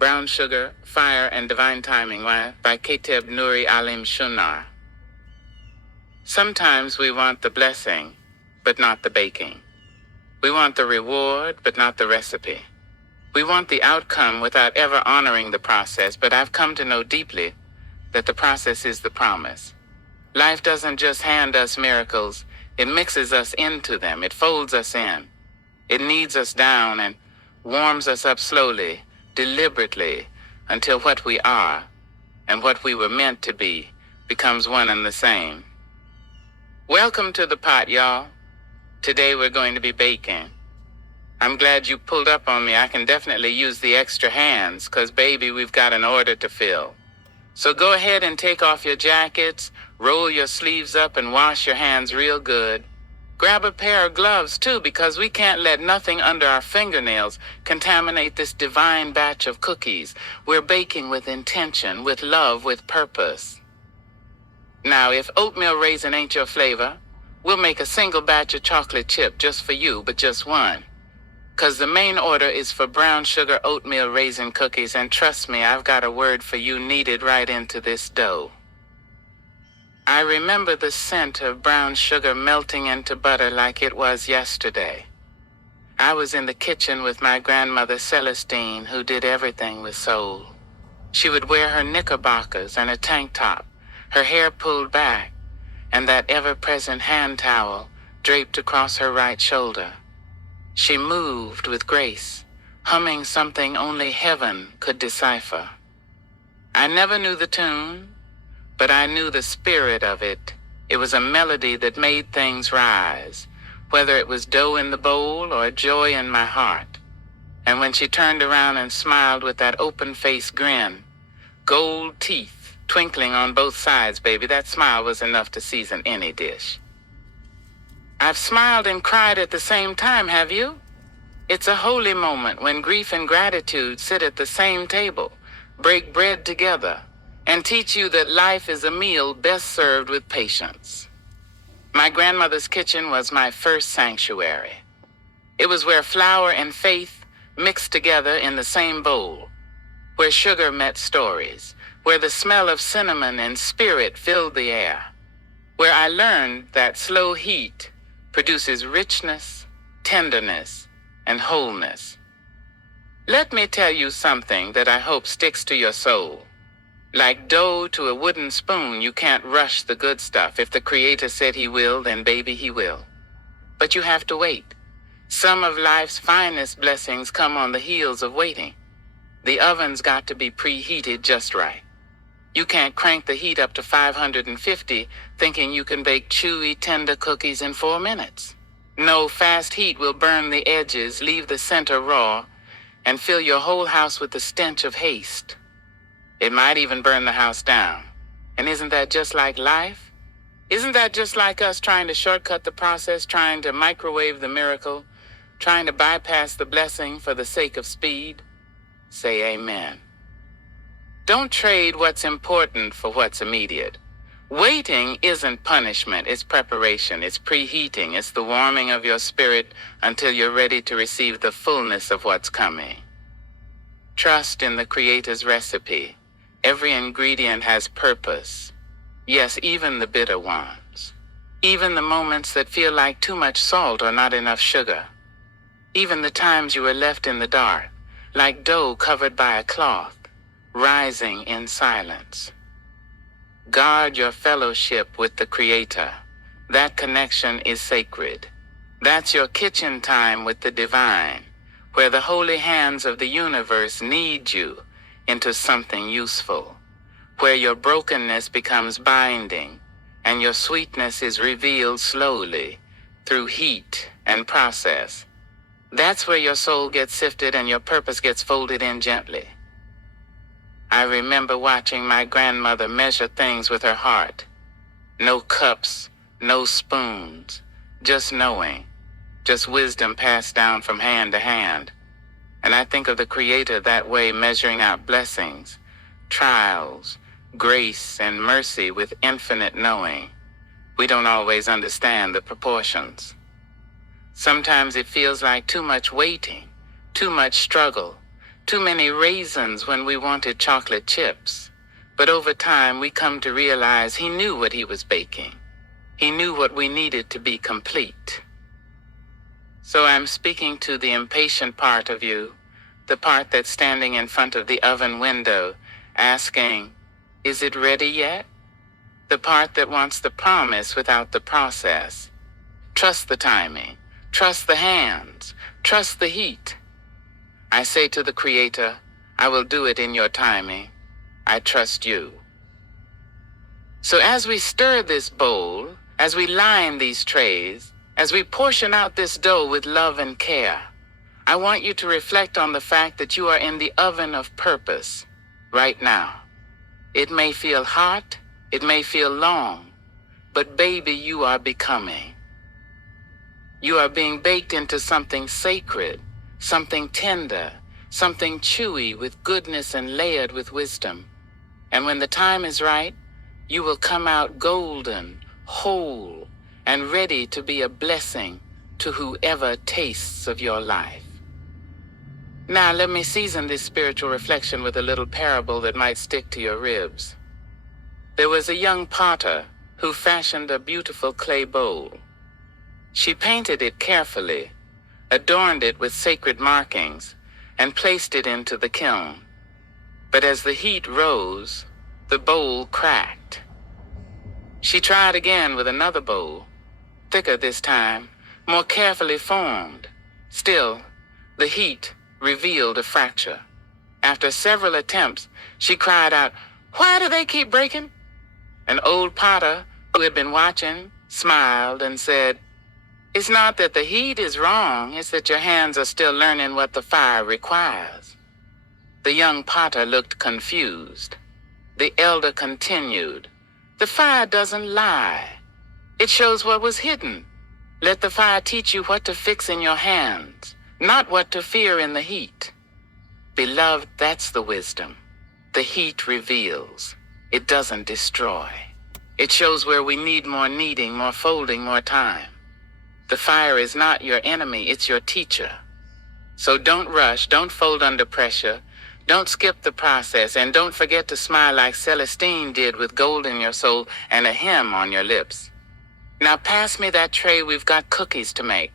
Brown Sugar, Fire and Divine Timing by Kateb Nuri Alim Shunar. Sometimes we want the blessing, but not the baking. We want the reward, but not the recipe. We want the outcome without ever honoring the process, but I've come to know deeply that the process is the promise. Life doesn't just hand us miracles, it mixes us into them, it folds us in. It kneads us down and warms us up slowly, deliberately, until what we are and what we were meant to be becomes one and the same. Welcome to the pot, y'all. Today we're going to be baking. I'm glad you pulled up on me. I can definitely use the extra hands, 'cause baby, we've got an order to fill. So go ahead and take off your jackets, roll your sleeves up and wash your hands real good. Grab a pair of gloves too, because we can't let nothing under our fingernails contaminate this divine batch of cookies. We're baking with intention, with love, with purpose. Now, if oatmeal raisin ain't your flavor, we'll make a single batch of chocolate chip just for you, but just one. 'Cause the main order is for brown sugar oatmeal raisin cookies, and trust me, I've got a word for you kneaded right into this dough. I remember the scent of brown sugar melting into butter like it was yesterday. I was in the kitchen with my grandmother Celestine, who did everything with soul. She would wear her knickerbockers and a tank top, her hair pulled back, and that ever-present hand towel draped across her right shoulder. She moved with grace, humming something only heaven could decipher. I never knew the tune, but I knew the spirit of it. It was a melody that made things rise, whether it was dough in the bowl or joy in my heart. And when she turned around and smiled with that open-faced grin, gold teeth twinkling on both sides, baby, that smile was enough to season any dish. I've smiled and cried at the same time, have you? It's a holy moment when grief and gratitude sit at the same table, break bread together, and teach you that life is a meal best served with patience. My grandmother's kitchen was my first sanctuary. It was where flour and faith mixed together in the same bowl, where sugar met stories, where the smell of cinnamon and spirit filled the air, where I learned that slow heat produces richness, tenderness, and wholeness. Let me tell you something that I hope sticks to your soul. Like dough to a wooden spoon, you can't rush the good stuff. If the Creator said he will, then baby, he will. But you have to wait. Some of life's finest blessings come on the heels of waiting. The oven's got to be preheated just right. You can't crank the heat up to 550 thinking you can bake chewy, tender cookies in 4 minutes. No, fast heat will burn the edges, leave the center raw, and fill your whole house with the stench of haste. It might even burn the house down. And isn't that just like life? Isn't that just like us trying to shortcut the process, trying to microwave the miracle, trying to bypass the blessing for the sake of speed? Say amen. Don't trade what's important for what's immediate. Waiting isn't punishment, it's preparation, it's preheating, it's the warming of your spirit until you're ready to receive the fullness of what's coming. Trust in the Creator's recipe. Every ingredient has purpose. Yes, even the bitter ones. Even the moments that feel like too much salt or not enough sugar. Even the times you were left in the dark, like dough covered by a cloth, rising in silence. Guard your fellowship with the Creator. That connection is sacred. That's your kitchen time with the divine, where the holy hands of the universe knead you into something useful, where your brokenness becomes binding and your sweetness is revealed slowly through heat and process. That's where your soul gets sifted and your purpose gets folded in gently. I remember watching my grandmother measure things with her heart. No cups, no spoons, just knowing, just wisdom passed down from hand to hand. And I think of the Creator that way, measuring out blessings, trials, grace, and mercy with infinite knowing. We don't always understand the proportions. Sometimes it feels like too much waiting, too much struggle, too many raisins when we wanted chocolate chips. But over time, we come to realize he knew what he was baking. He knew what we needed to be complete. So I'm speaking to the impatient part of you, the part that's standing in front of the oven window, asking, is it ready yet? The part that wants the promise without the process. Trust the timing. Trust the hands. Trust the heat. I say to the Creator, I will do it in your timing. I trust you. So as we stir this bowl, as we line these trays, as we portion out this dough with love and care, I want you to reflect on the fact that you are in the oven of purpose right now. It may feel hot, it may feel long, but baby, you are becoming. You are being baked into something sacred, something tender, something chewy with goodness and layered with wisdom. And when the time is right, you will come out golden, whole, and ready to be a blessing to whoever tastes of your life. Now let me season this spiritual reflection with a little parable that might stick to your ribs. There was a young potter who fashioned a beautiful clay bowl. She painted it carefully, adorned it with sacred markings, and placed it into the kiln. But as the heat rose, the bowl cracked. She tried again with another bowl, thicker this time, more carefully formed. Still, the heat revealed a fracture. After several attempts, she cried out, "Why do they keep breaking?" An old potter who had been watching smiled and said, "It's not that the heat is wrong, it's that your hands are still learning what the fire requires." The young potter looked confused. The elder continued, "The fire doesn't lie. It shows what was hidden. Let the fire teach you what to fix in your hands, not what to fear in the heat." Beloved, that's the wisdom. The heat reveals. It doesn't destroy. It shows where we need more kneading, more folding, more time. The fire is not your enemy, it's your teacher. So don't rush, don't fold under pressure, don't skip the process, and don't forget to smile like Celestine did with gold in your soul and a hymn on your lips. Now pass me that tray, we've got cookies to make.